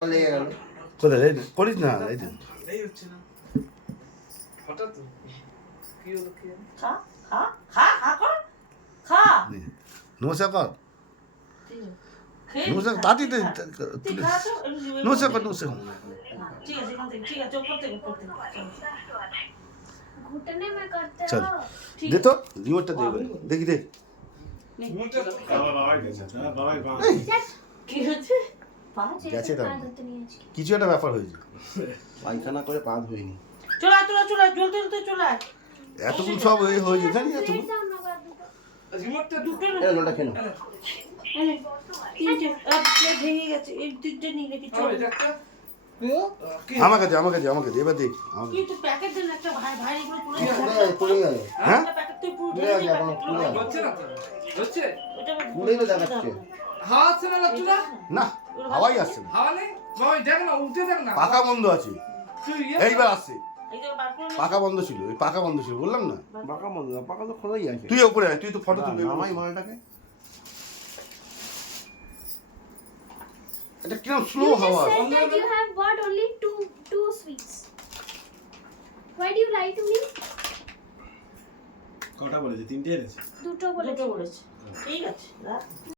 কোথায় এই করিস না এই তো এই হচ্ছে না হঠাৎ কি হলো কি খা খা খা খা কর খা নমস্কার কর খেয়ে নমস্কার দাদি দে তুই খা তো একটু জিভে নমস্কার কর নমস্কার ঠিক আছে এখান থেকে ঠিক আছে উপর থেকে घुटने में करते चल। हो দে তো রিমোটটা দে দেখি দে কি হচ্ছে পা গেছে তার आदत नहीं है इसकी কিছু একটা ব্যাপার হয়েছে পায়খানা করে পা ধুইনি চলা চলা চলা জ্বলতে জ্বলতে চলা এতক্ষণ সব এই হয়ে যেত জানি এতক্ষণ जाओ ना कर दूँ রিমোটটা দুটো এই জলটা খেয়ে নাও তিনটে প্লেট ভেঙে গেছে এই তিনটে নিলে কি চলে চলে একটা আমাকে দে এবার দেখ আমাকে কি তুই প্যাকেট দেন একটা ভাই ভাই এগুলো তুলে পুড়ে গেল হ্যাঁ একটা প্যাকেট তুই পুরো পুড়ে গেছে এখনো পুড়ে গেল হচ্ছে না তো হচ্ছে এটা পুড়ে গেলে দেখাচ্ছে হাওয়া আসছে না লাগছে না না হাওয়াই আসছে না হাওয়া নেই বাবা দেখ না উঠে দেখ না পাকা বন্ধ আছে তুই এইবার আসছে এই যে বার করে পাকা বন্ধ ছিল এই পাকা বন্ধ ছিল বললাম না পাকা বন্ধ না পাকা তো খোলাই আছে তুই উপরে আয় তুই তো ফটো তুলবি নামাই মালটাকে এটা কিরকম স্লো You হাওয়া just said that you have bought only two sweets. Why do you lie to me? কটা বলেছে তিনটে এনেছে দুটো বলেছি দুটো বলেছে ঠিক আছে রাখ